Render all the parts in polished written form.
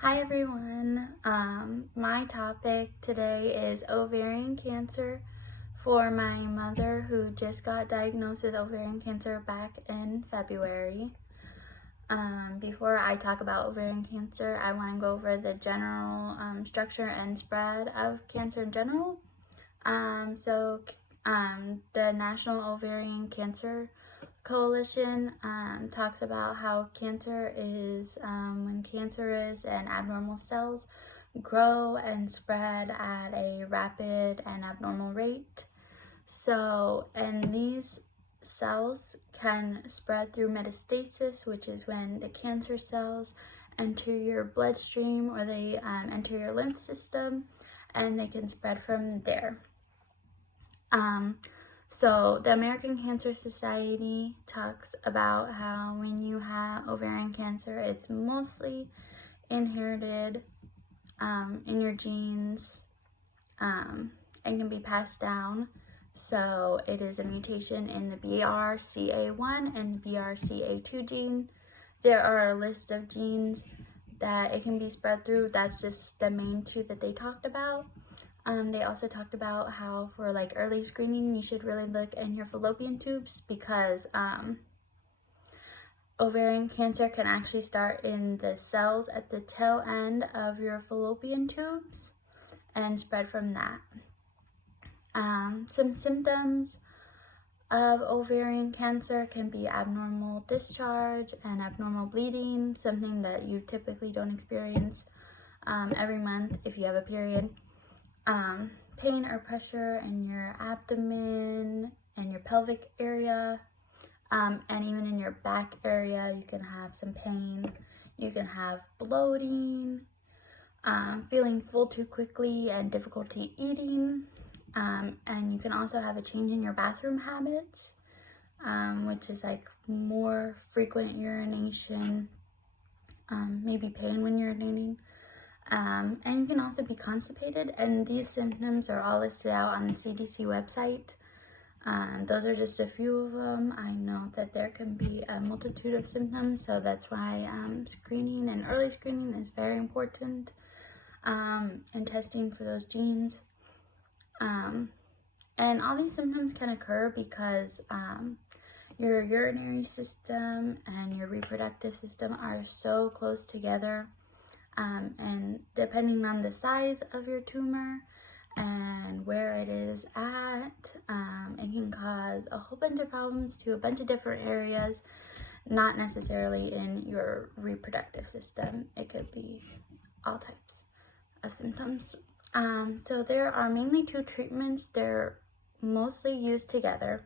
Hi everyone. My topic today is ovarian cancer for my mother who just got diagnosed with ovarian cancer back in February. Before I talk about ovarian cancer, I want to go over the general structure and spread of cancer in general. The National Ovarian Cancer Coalition talks about how cancer is when cancerous and abnormal cells grow and spread at a rapid and abnormal rate. And these cells can spread through metastasis, which is when the cancer cells enter your bloodstream or they enter your lymph system, and they can spread from there. So the American Cancer Society talks about how when you have ovarian cancer, it's mostly inherited in your genes and can be passed down. So it is a mutation in the BRCA1 and BRCA2 gene. There are a list of genes that it can be spread through. That's just the main two that they talked about. They also talked about how for like early screening, you should really look in your fallopian tubes because ovarian cancer can actually start in the cells at the tail end of your fallopian tubes and spread from that. Some symptoms of ovarian cancer can be abnormal discharge and abnormal bleeding, something that you typically don't experience every month if you have a period. Pain or pressure in your abdomen and your pelvic area, and even in your back area, you can have some pain. You can have bloating, feeling full too quickly and difficulty eating, and you can also have a change in your bathroom habits, which is like more frequent urination, maybe pain when urinating. And you can also be constipated, and these symptoms are all listed out on the CDC website. Those are just a few of them. I know that there can be a multitude of symptoms, so that's why screening and early screening is very important, and testing for those genes. And all these symptoms can occur because your urinary system and your reproductive system are so close together. And depending on the size of your tumor and where it is at, it can cause a whole bunch of problems to a bunch of different areas, not necessarily in your reproductive system. It could be all types of symptoms. So there are mainly two treatments. They're mostly used together.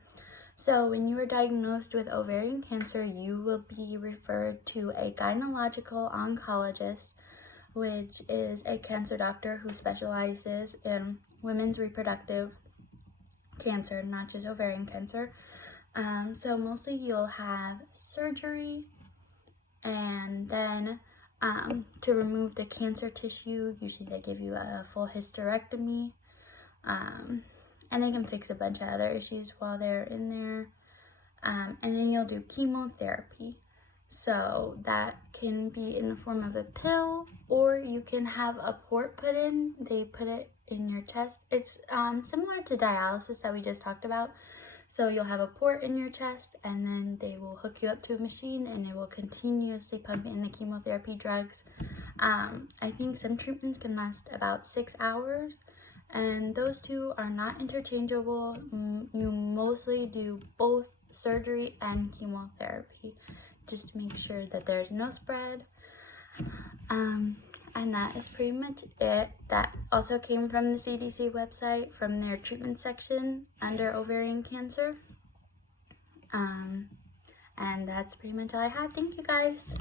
So when you are diagnosed with ovarian cancer, you will be referred to a gynecological oncologist, which is a cancer doctor who specializes in women's reproductive cancer, not just ovarian cancer. So mostly you'll have surgery, and then to remove the cancer tissue, usually they give you a full hysterectomy, and they can fix a bunch of other issues while they're in there. And then you'll do chemotherapy. So that can be in the form of a pill, or you can have a port put in. They put it in your chest. It's similar to dialysis that we just talked about. So you'll have a port in your chest, and then they will hook you up to a machine, and it will continuously pump in the chemotherapy drugs. I think some treatments can last about 6 hours, and those two are not interchangeable. You mostly do both surgery and chemotherapy, just to make sure that there's no spread. And that is pretty much it. That also came from the CDC website, from their treatment section under ovarian cancer. And that's pretty much all I have. Thank you guys.